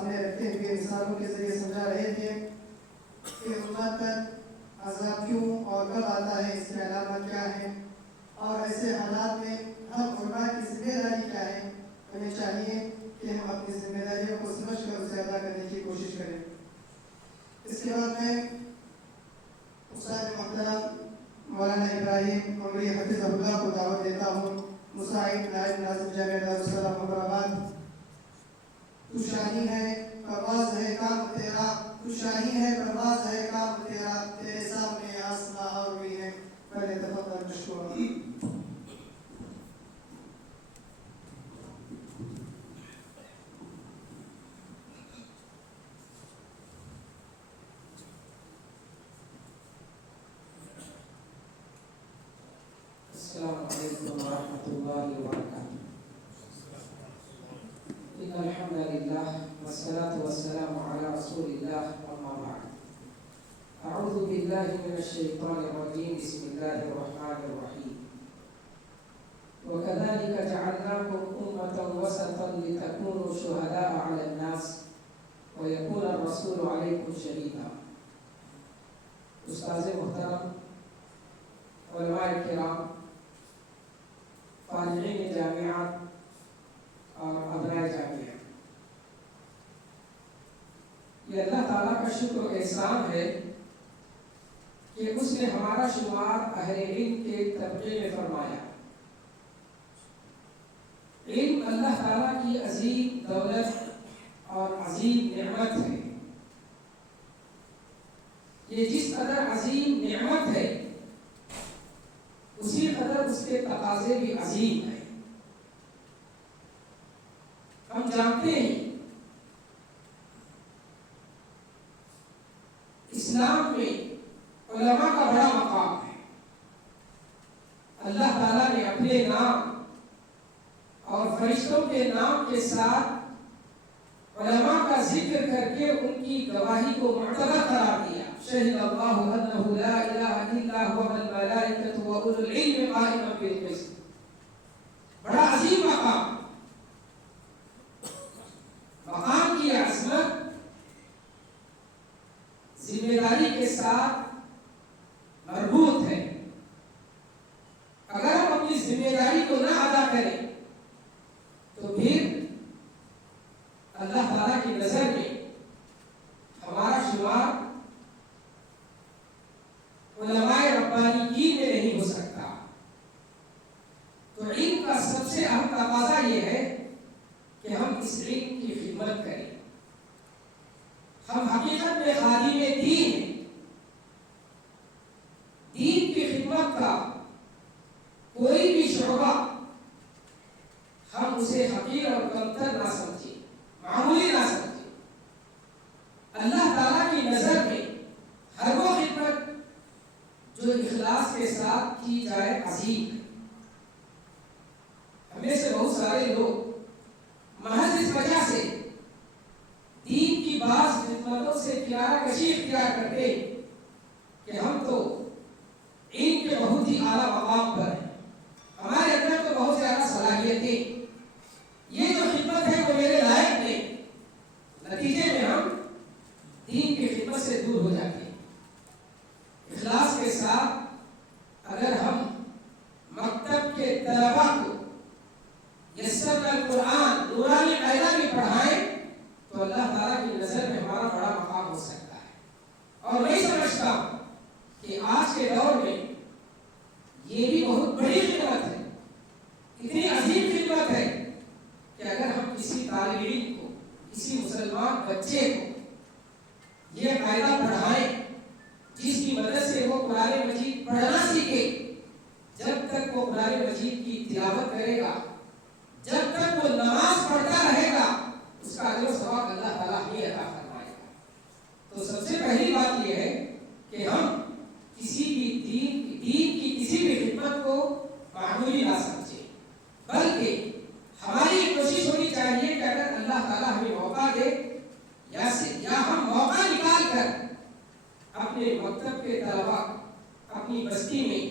سامنے رکھتے ہوئے مثالوں کے ذریعے سمجھا رہے تھے کہ امت پر عذاب کیوں اور کب آتا ہے، اس کی علامات کیا ہیں، اور ایسے حالات میں ہم علماء کی ذمہ داری کیا ہے۔ ہمیں چاہیے کہ ہم اپنی ذمہ داریوں کو سمجھ کر اسے ادا کرنے کی کوشش کریں۔ اس کے بعد میں استاد محترم مولانا ابراہیم عمری حفظ اللہ کو دعوت دیتا ہوں، مساعد نائب ناظم جامعہ دارالسلام حیدرآباد۔ تو شاہی ہے پرواز ہے کام تیرا، تو شاہی ہے پرواز ہے کام تیرا، تیرے سامنے آسماں اور بھی ہے، پہلے تفضل مشکورا۔ السلام علیکم ورحمۃ اللہ وبرکاتہ۔ ان الحمد للہ والصلاة والسلام علی رسول اللہ، اما بعد۔ اعوذ باللہ من الشیطان الرجیم، بسم اللہ الرحمن الرحیم۔ وَكَذَلِكَ جَعَلْنَاكُمْ أُمَّةً وَسَطًا لِتَكُونُوا شُهَدَاءَ عَلَى النَّاسِ وَيَكُونَ الرَّسُولُ عَلَيْكُمْ شَهِيدًا۔ استاذ محترم، علماء کرام، فارغین جامعات اور ابنائے جامعہ، یہ اللہ تعالیٰ کا شکر و احسان ہے کہ اس نے ہمارا شمار اہل علم کے طبقے میں فرمایا۔ علم اللہ تعالیٰ کی عظیم دولت اور عظیم نعمت ہے۔ یہ جس قدر عظیم نعمت ہے اسی قدر اس کے تقاضے بھی عظیم ہیں۔ ہم جانتے ہیں اسلام میں علماء کا بڑا مقام ہے۔ اللہ تعالیٰ نے اپنے نام اور فرشتوں کے نام کے ساتھ علماء کا ذکر کر کے ان کی گواہی کو معتبر قرار دیا۔ شہد اللہ انہ لا الہ الا هو والملائکۃ واولو العلم قائما بالقسط۔ بڑا عظیم مقام، مقام کی عظمت ذمہ داری کے ساتھ مربوط ہے۔ اگر ہم اپنی ذمہ داری کو نہ ادا کریں تو پھر اللہ تعالیٰ کی نظر میں ہمارا شمار علماء ربانیین میں نہیں ہو سکتا۔ تو علم کا سب سے اہم تقاضا یہ ہے کہ ہم اس علم کی خدمت کریں۔ ہم حقیقت میں خادم دین ہیں۔ دین کی خدمت کا کوئی بھی شعبہ ہم اسے حقیر اور کمتر نہ سمجھیں، معمولی نہ سمجھیں۔ اللہ تعالیٰ کی نظر میں ہر وہ خدمت جو اخلاص کے ساتھ کی جائے عظیم ہے۔ ہمیں سے بہت سارے لوگ محض اس وجہ سے دین کی بعض خدمتوں سے کنارہ کشی اختیار کرتے کہ ہم تو علم کے بہت ہی اعلیٰ مقام پر ہیں، ہمارے اندر تو بہت زیادہ صلاحیتیں، یہ جو خدمت ہے وہ میرے لائق نہیں۔ نتیجے میں ہم دین کی خدمت سے دور ہو جاتے ہیں۔ اخلاص کے ساتھ اگر ہم مکتب کے طلباء کو یسرنا القرآن نورانی قاعدہ بھی پڑھائیں تو اللہ تعالیٰ کی نظر میں ہمارا بڑا مقام ہو سکتا ہے۔ اور میں سمجھتا ہوں کہ آج کے دور میں یہ بھی بہت بڑی خدمت ہے، اتنی عظیم خدمت ہے کہ اگر ہم کسی طالب علم کو، کسی مسلمان بچے کو یہ قاعدہ پڑھائیں جس کی مدد سے وہ قرآن مجید پڑھنا سیکھے، جب تک وہ قرآن مجید کی تلاوت کرے گا، جب تک وہ نماز پڑھتا رہے گا، اس کا اجر و ثواب اللہ تعالیٰ ہی عطا فرمائے گا۔ تو سب سے پہلی بات یہ ہے کہ ہم کسی بھی دین کی کسی بھی خدمت کو معمولی نہ سمجھیں، بلکہ ہماری کوشش ہونی چاہیے کہ اگر اللہ تعالیٰ ہمیں موقع دے یا ہم موقع نکال کر اپنے مکتب کے طلباء، اپنی بستی میں،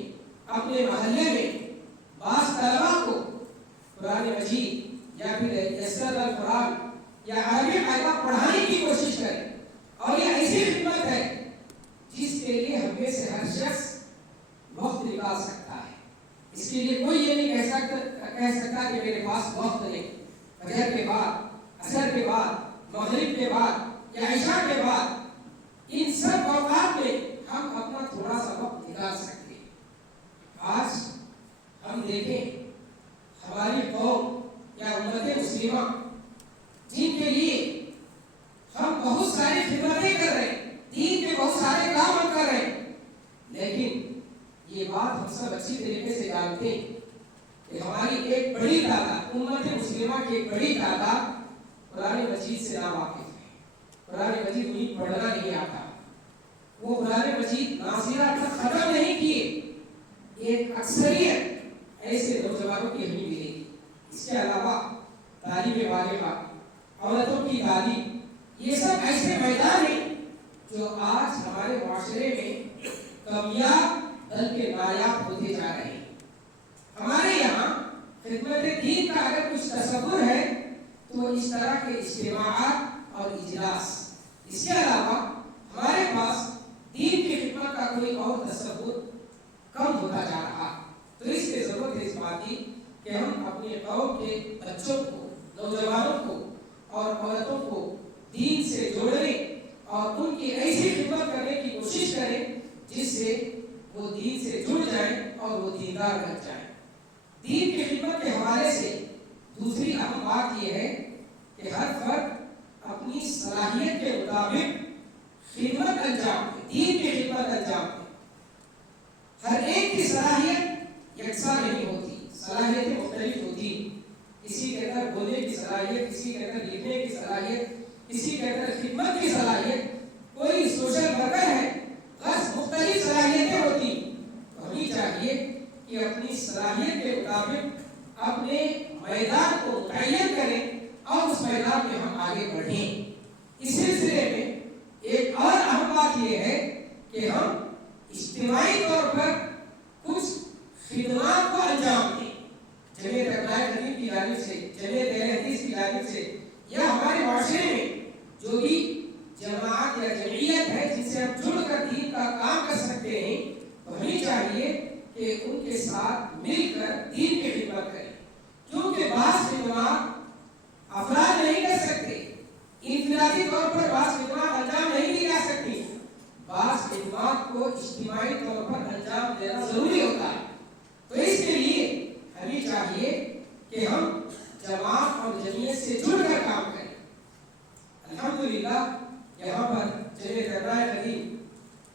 اپنے محلے میں بعض طلباء کو قرآن مجید یا پھر یسر القرآن या अरबी कायदा पढ़ाने की कोशिश करें। और ये ऐसी खिदमत है जिसके लिए हमें से हर शख्स वक्त निकाल सकता है। इसके लिए कोई ये नहीं कह सकता कि मेरे पास वक्त नहीं। फजर के बाद, असर के बाद, मगरिब के बाद या इशा के बाद, इन सब औकात में हम अपना थोड़ा सा वक्त निकाल सकते हैं। आज हम देखें हमारी कौम या उम्मत मुस्लिमा जिनके लिए हम बहुत सारी खिदमतें कर रहे हैं, दीन के बहुत सारे काम हम कर रहे हैं, लेकिन ये बात हम सब अच्छी तरीके से जानते हैं कि हमारी एक बड़ी तादाद, उम्मत मुस्लिमा की एक बड़ी तादाद कुरान मजीद से नावाकिफ है। कुरान मजीद उन्हें पढ़ना नहीं आता, वो कुरान मजीद नासिरा तक खत्म नहीं किए। एक अक्सरियत ऐसे नौजवानों की हमें मिलेगी। इसके अलावा तालीम वालिमा, औरतों की तालीम, ये सब ऐसे मैदान हैं जो आज हमारे माशरे में कामयाब बल्कि नायाब होते जा रहे हैं। हमारे यहाँ खिदमत दीन का अगर कुछ तसव्वुर है तो इस तरह के इज्तिमाआत और इजलास, इसके अलावा हमारे पास दीन की खिदमत का कोई और तसव्वुर कम होता जा रहा। तो इसलिए जरूरत है इस बात की कि हम अपने कौम के बच्चों को, नौजवानों को और औरतों को दीन से जोड़ने और उनकी ऐसी खिदमत करने की कोशिश करें जिससे वो दीन से जुड़ जाएं और वो दीनदार बन जाएं। दीन की खिदमत के हवाले से दूसरी अहम बात यह है कि हर फर्द अपनी सलाहियत के मुताबिक खिदमत अंजाम दे, दीन की खिदमत अंजाम दे। हर एक की सलाहियत यकसा नहीं होती, सलाहियतें मुख्तलिफ होती। किसी के अंदर बोलने की सलाहियत, किसी के अंदर लिखने की सलाहियत, किसी के अंदर खिदमत की सलाहियत, कोई सोशल वर्कर है, बस मुख्तलिफ सलाहियतें होती। तो हमें चाहिए कि अपनी सलाहियत के मुताबिक अपने मैदान को मुतय्यन करें और उस मैदान में हम आगे बढ़ें। इस सिलसिले में एक और अहम बात यह है कि हम इज्तिमाई तौर पर कुछ खिदमत को अंजाम दें। जमीयत अहमद की जानिब से, जमीयत अहले हदीस की जानिब से, या हमारे माशरे में जो भी जमात या जमीयत है जिनसे हम जुड़कर दीन का काम कर सकते हैं, तो हमें चाहिए कि उनके साथ मिलकर दीन की खिदमत करें। क्योंकि बास खिदमत अफराद नहीं कर सकते, इंफरादी तौर पर बास खिदमत अंजाम नहीं दी जा सकती। बास खिदमत को इज्तिमाई तौर पर अंजाम देना जरूरी होता है। तो इसके लिए हमें चाहिए कि हम जमात और जमीयत से जुड़कर काम करें। अल्हम्दुलिल्लाह यहाँ पर जमीयत अहमद हदीस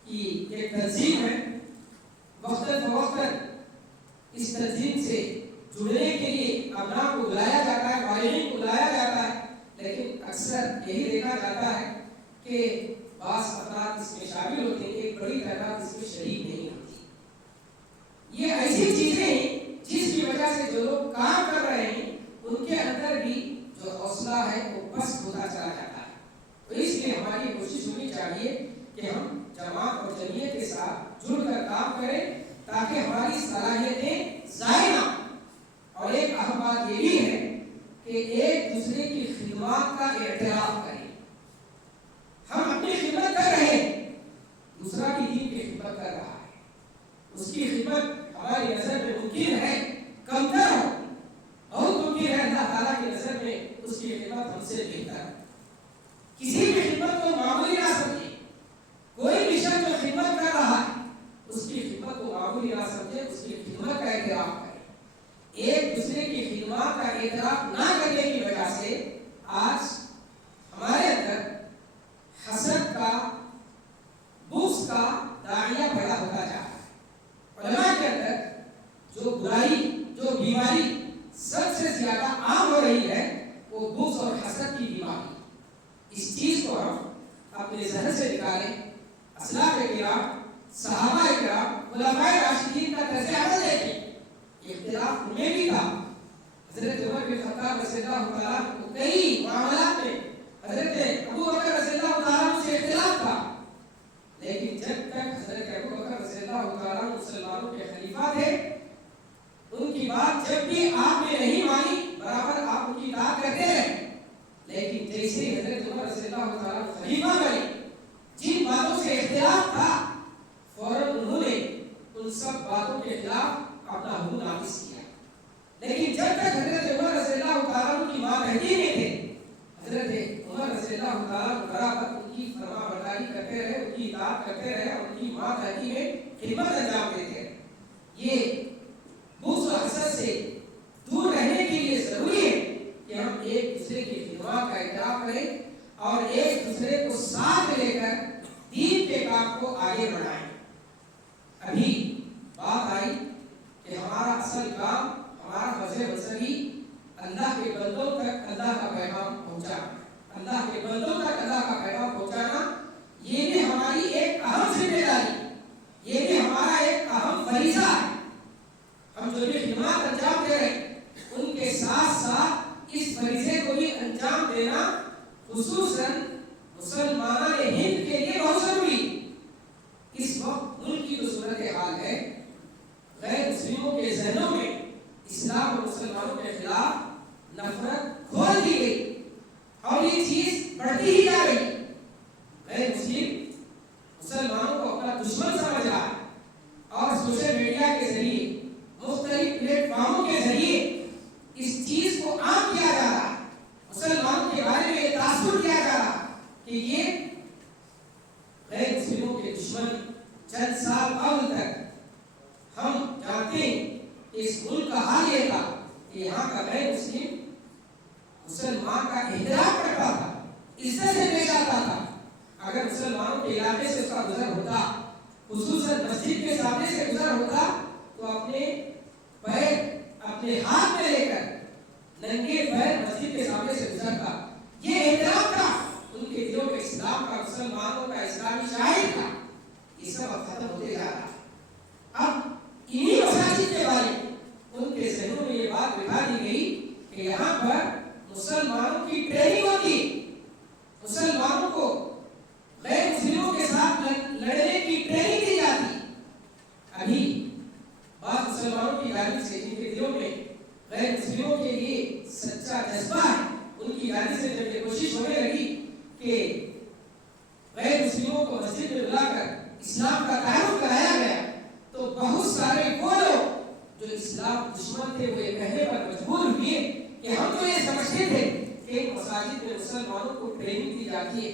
की एक तंजीम है। वक्तन फवक्तन इस तंजीम से जुड़ने के लिए अबना को बुलाया जाता है, वालिदैन को बुलाया जाता है, लेकिन अक्सर यही देखा जाता है कि बास अफराद इसमें शामिल होते हैं, एक बड़ी तादाद इसमें शरीक नहीं होती। ये ऐसी चीजें हैं जिसकी वजह से जो लोग काम कर रहे हैं उनके अंदर भी जो हौसला है वो पस्त होता चला जाता है। तो इसलिए हमारी कोशिश होनी चाहिए कि हम जमात और जमीयत के साथ जुड़कर काम करें ताकि हमारी सलाहियतें ज़ाया ना। और एक अहम बात ये भी है कि एक दूसरे की खिदमत का एतराफ करें। हम अपनी खिदमत कर रहे हैं, दूसरा भी दीन की खिदमत कर रहा है, उसकी खिदमत हमारी नजर में मुमकिन है कमतर हो, बहुत मुमकिन है अल्लाह ताला की नजर में उसकी खिदमत हमसे बेहतर है। किसी भी खिदमत को मामूली ना समझे, कोई भी शख्स जो खिदमत कर रहा है उसकी खिदमत को मामूली ना समझे, उसकी खिदमत का एतराफ करें। एक दूसरे की खिदमत का एतराफ ना करने की वजह से आज हमारे अंदर हसद का, बुग़्ज़ का दायरा बड़ा होता जा रहा है। उलमा के अंदर जो बुराई, जो बीमारी सबसे ज्यादा आम हो रही है वो बुग़्ज़ और हसद की बीमारी। इस चीज को हम अपने ज़हन से निकालें। असलाफ किराम, सहाबा किराम, खुलफाए राशिदीन का तर्ज़ अमल देखें। इख्तिलाफ उनमें भी था। हज़रत उमर बिन खत्ताब रज़ियल्लाहु तआला को कई मामलात में हज़रत अबू बकर रज़ियल्लाहु तआला से इख्तिलाफ था, लेकिन जब तक हज़रत अबू बकर रज़ियल्लाहु तआला मुसलमानों के खलीफा थे, उनकी बात जब भी आपने नहीं मानी बराबर आप उनकी इताअत करते रहे। लेकिन जैसे हजरत उमर रज़ियल्लाहु ताला खलीफा बने, जिन बातों से इख्तिलाफ था फौरन उन्होंने उन सब बातों के खिलाफ अपना हुक्म नाफिज किया। लेकिन जब तक हजरत उमर रज़ियल्लाहु ताला की मातहती में थे, हजरत उमर रज़ियल्लाहु ताला बराबर उनकी फरमाबरदारी करते रहे, उनकी इताअत करते रहे और उनकी मातहती में खिदमत अंजाम देते रहे। ये बुग़्ज़ और हसद से दूर रहने के लिए जरूरी है कि हम एक दूसरे की खिदमत का इकरार करें और एक दूसरे को साथ लेकर दीन के काम को आगे बढ़ाएं। अभी बात आई कि हमारा असल काम, हमारा मजहबी अल्लाह के बंदों तक अल्लाह का पैगाम पहुंचाना, अल्लाह के बंदों तक अल्लाह का पैगाम पहुंचाना, ये भी हमारी एक अहम जिम्मेदारी, ये भी हमारा एक अहम फरीज़ा है। हम जो भी खिदमत अंजाम दे रहे हैं उनके साथ साथ इस फरीज़े को भी अंजाम देना खुसूसन मुसलमान हिंद के लिए बहुत जरूरी। इस वक्त मुल्क की जो सूरत हाल है, गैर मुस्लिमों के जहनों में इस्लाम और मुसलमानों के खिलाफ नफरत खोल दी गई और ये चीज बढ़ती ही जा रही। गैर मुस्लिम मुसलमानों को अपना दुश्मन समझ रहा है और सोशल मीडिया के जरिए, मुख्तलिफ प्लेटफॉर्मों के जरिए इस चीज को आम किया जा रहा है। मुसलमानों के बारे में ये तासुर किया जा रहा है कि ये गैर मुस्लिमों के दुश्मन। चंद साल कबल तक हम जानते हैं कि इस मुल्क का हाल ये था कि यहाँ का गैर मुस्लिम मुसलमान का एहतराम करता था, इज्जत से पेश आता था। अगर मुसलमानों के इलाके से उसका गुजर होता, खुसूसन मस्जिद के सामने से गुजर होता, तो अपने पैर अपने हाथ में लेकर नंगे पैर मस्जिद के सामने से गुजरता। ये एहतराम था उनके दिलों में, इस्लाम का, मुसलमानों का इस्लामी शाहिद था। ये सब अब खत्म होते जा रहा है। अब इन्हीं मसाजिद के बारे में उनके जहनों में ये बात बिठा दी गई कि यहाँ पर मुसलमानों की ट्रेनिंग होती, मुसलमानों को गैर मुस्लिमों के साथ लड़ने की ट्रेनिंग दी जाती। अभी बात मुसलमानों की जानिब से, जिनके दिलों में गैर मुस्लिमों के लिए सच्चा जज्बा है, उनकी जानिब से जब ये कोशिश होने लगी कि गैर मुस्लिमों को मस्जिद में बुलाकर इस्लाम का तारुफ कराया गया, तो बहुत सारे वो लोग जो इस्लाम दुश्मन थे वो ये कहने पर मजबूर हुए कि हम तो ये समझते थे कि मसाजिद में मुसलमानों को ट्रेनिंग दी जाती है,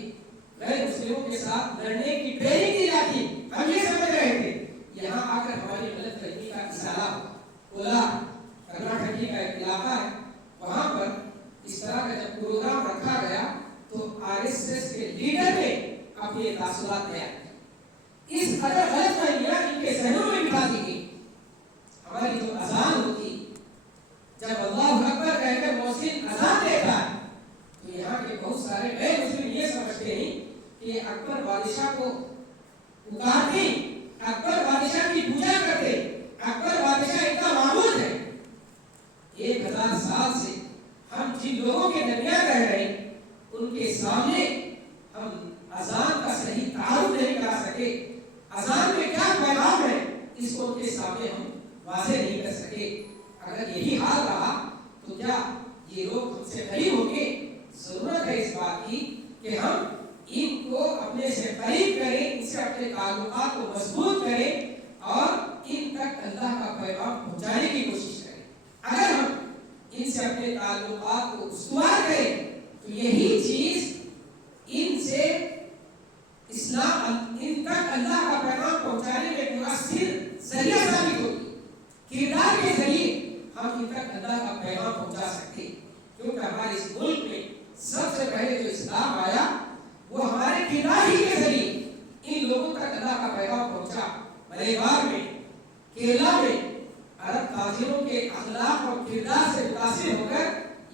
गैर मुस्लिमों के साथ लड़ने की ट्रेनिंग दी जाती है, हम ये समझ रहे थे। यहाँ आकर हमारी गलत फहमी का इशारा बोला। कर्नाटक का एक इलाका है, वहाँ पर इस तरह का जब प्रोग्राम रखा गया तो आरएसएस के लीडर ने अपने तासुरात बयान किए। इस कदर गलत फहमियां इनके जहनों में बिठा दी गई। हमारी जो अजान होती, जब अल्लाहु अकबर कहकर मौसिन अजान देता है, तो यहाँ के बहुत सारे गैर मुस्लिम ये समझते हैं कि अकबर बादशाह को पुकारते, अकबर बादशाह की पूजा करते, अकबर बादशाह इतना माबूद है। 1000 साल से हम जिन लोगों के दरमियान रह रहे हैं उनके सामने हम अजान का सही तारुफ नहीं करा सके, अजान में क्या पैगाम है इसको उनके सामने हम वाज़ेह नहीं कर सके। अगर यही हाल रहा तो क्या ये लोग हमसे करीब होंगे? जरूरत है इस बात की कि हम इनको अपने से करीब करें, इनसे अपने ताल्लुकात को मजबूत करें और इन तक अल्लाह का पैगाम पहुंचाने की कोशिश करें। अगर हम इनसे अपने ताल्लुकात को उस्तवार करें तो यही चीज इनसे इस्लाम, इन तक अल्लाह का पैगाम पहुंचाने में मुअस्सिर जरिया साबित होगी। किरदार के जरिए हम इन तक अल्लाह का पैगाम पहुंचा सकते, क्योंकि हमारे इस मुल्क में सबसे पहले जो इस्लाम आया वो हमारे किरदार ही के जरिए इन लोगों तक अल्लाह का पैगाम पहुंचा। मलेबार में, केरला में अरब ताजिरों के अखलाक और किरदार से मुतासिर होकर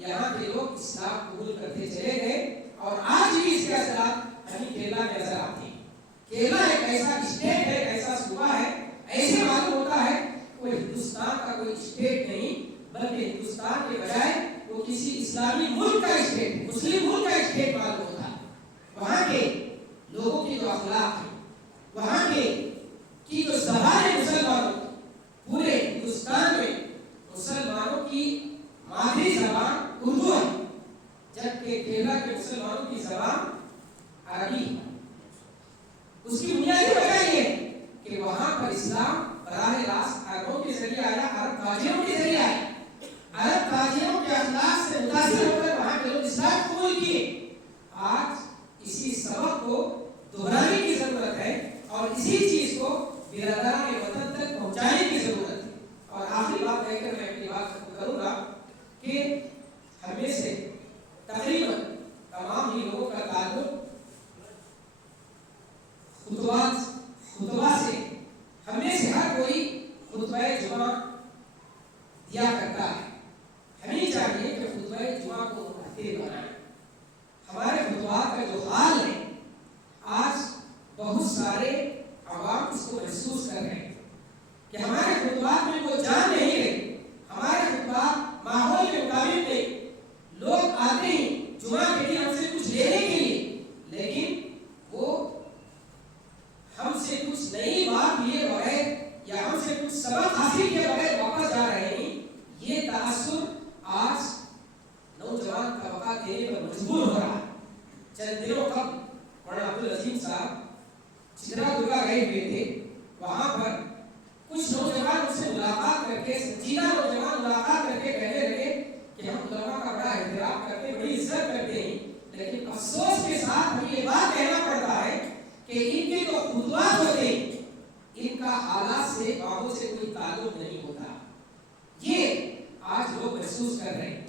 यहाँ के लोग इस्लाम कबूल करते चले गए और आज भी इसके असरात हमें केरला में नजर आते हैं। केरला एक ऐसा स्टेट है, ऐसा सूबा है, ऐसे मालूम होता है कोई हिंदुस्तान का कोई स्टेट नहीं, बल्कि हिंदुस्तान के बजाय वो किसी इस्लामी मुल्क का स्टेट, मुस्लिम मुल्क का स्टेट मालूम होता है। वहाँ के लोगों की जो अखलाक है, वहाँ के की जो ज़बान है मुसलमानों की, पूरे हिंदुस्तान में मुसलमानों की मादरी ज़बान उर्दू है, जबकि केरला اللہ کے مسلمانوں کی زبان عربی ہے. اس کی بنیادی وجہ یہ کہ وہاں پر اسلام براہ راست عربوں کے ذریعے آیا, عرب تاجروں کے ذریعے آیا. عرب تاجروں کے اخلاق سے متاثر ہو کر وہاں کے لوگ اسلام قبول کیے. آج اسی سبق کو دہرانے کی ضرورت ہے اور اسی چیز کو برادران وطن تک پہنچانے کی ضرورت ہے. اور آخری بات کہہ کر میں اپنی بات ختم کروں گا کہ ہم میں سے تقریباً تمام ہی لوگوں کا تعلق خطبہ سے, ہم میں سے ہر کوئی خطبہ جمعہ دیا کرتا ہے. ہمیں چاہیے کہ خطبہ جمعہ کو مؤثر بنائیں. ہمارے خطبات کا جو حال ہے آج بہت سارے عوام اس کو محسوس کر رہے ہیں کہ ہمارے خطبات میں وہ جان نہیں رہی. ہمارے خطبات ماحول کے مطابق نہیں. لوگ آتے ہیں جمعہ کے دن ہم سے کچھ لینے کے لیے, لیکن وہ ہم سے کچھ نئی بات لیے بغیر یا ہم سے کچھ سبق حاصل کیے بغیر واپس جا رہے ہیں. یہ تاثر آج نوجوان طبقہ دینے پر مجبور ہو رہا ہے. چند دنوں قبل مولانا عبدالعظیم صاحب چترادرگا گئے ہوئے تھے. وہاں پر کچھ نوجوان ان سے ملاقات کر کے, سنجیدہ نوجوان ملاقات کر کے کہنے لگے کہ ہم علماء کا بڑا احترام کرتے ہیں, بڑی عزت کرتے ہیں, لیکن افسوس کے ساتھ ہمیں یہ بات کہنا پڑتا ہے کہ ان کے جو خطبات ہوتے ہیں ان کا حالات سے بابوں سے کوئی تعلق نہیں ہوتا. یہ آج لوگ محسوس کر رہے ہیں.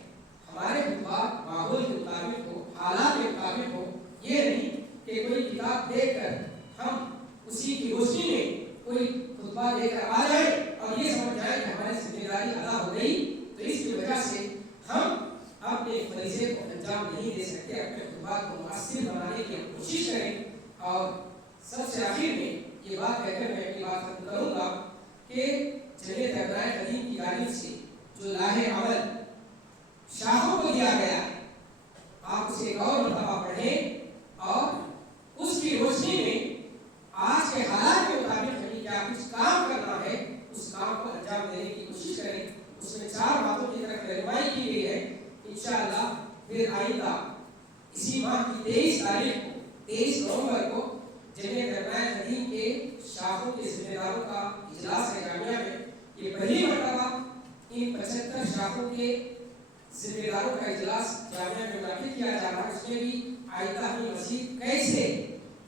ہمارے خطبات ماحول کے مطابق ہو, حالات کے مطابق ہو. یہ نہیں کہ کوئی کتاب دیکھ کر ہم اسی کی روشنی میں کوئی خطبہ لے کر آ جائے اور یہ سمجھ جائے کہ ہماری ذمہ داری ادا ہو گئی. تو اس کی وجہ سے ہم اپنے فریضے کو انجام نہیں دے سکتے. اپنے خطبات کو مؤثر بنانے کی کوشش کریں. اور سب سے آخر میں یہ بات کہہ کر میں اپنی بات ختم کروں گا کہ جنید ابراہیم قدیم کی جانب سے جو لاہ عمل شاہوں کو دیا گیا ہے, آپ اسے ایک اور مرتبہ پڑھیں اور اس کی روشنی میں آج کے حالات کے مطابق ہمیں کیا کچھ کام کرنا ہے اس کام کو انجام دینے کی کوشش کریں. اس میں 4 باتوں کی طرف رہنمائی کی گئی ہے. انشاءاللہ پھر آئندہ اسی ماہ کی 23 تاریخ کو, 23 نومبر کو جنید ابراہیم قدیم کے شاخوں کے ذمہ داروں کا اجلاس ہے جامعہ میں. یہ پہلی مرتبہ ان 75 شاخوں کے ذمہ داروں کا اجلاس جامعہ میں منعقد کیا جا رہا ہے. اس میں بھی آئندہ ہمیں مزید کیسے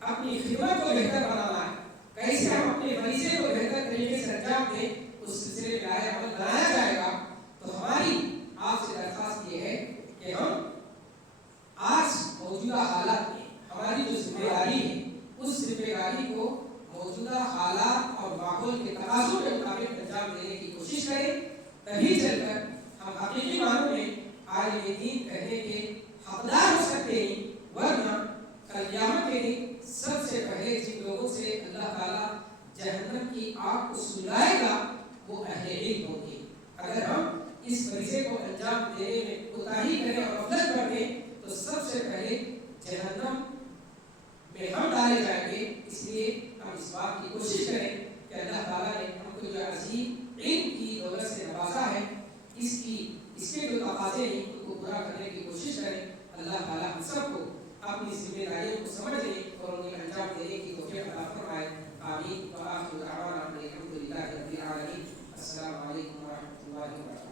اپنی خدمت کو بہتر بنانا ہے, کیسے ہم اپنے فریضے کو بہتر طریقے سے انجام دیں, اس سلسلے میں لاہ عمل بنایا جائے گا. تو ہماری آپ سے درخواست یہ ہے کہ ہم آج موجودہ حالات میں ہماری جو ذمہ داری ہے اس ذمہ داری کو موجودہ حالات اور ماحول کے تقاضوں کے مطابق انجام دینے کی کوشش کریں. تبھی چل کر ہم حقیقی معنوں میں عالم دین کہنے کے حقدار ہو سکتے ہیں. ورنہ کل قیامت کے دن سب سے پہلے جن لوگوں سے اللہ تعالیٰ جہنم کی آگ کو سلائے گا وہ اہل علم ہوں گے. اگر ہم اس فریضے کو انجام دینے میں کوتاہی کریں اور غفلت برتیں تو سب سے پہلے جہنم میں ہم ڈالے جائیں گے. اس لیے ہم اس بات کی کوشش کریں کہ اللہ تعالیٰ نے ہم کو جو عظیم علم کی دولت سے نوازا ہے اس کے جو تقاضے ہیں ان کو پورا کرنے کی کوشش کریں. اللہ تعالیٰ ہم سب کو اپنی ذمہ داریوں کو سمجھنے اور انہیں انجام دینے کی توفیق عطا فرمائے. آمین. وآخر دعوانا الحمد للہ رب العالمین. السلام علیکم ورحمۃ اللہ وبرکاتہ.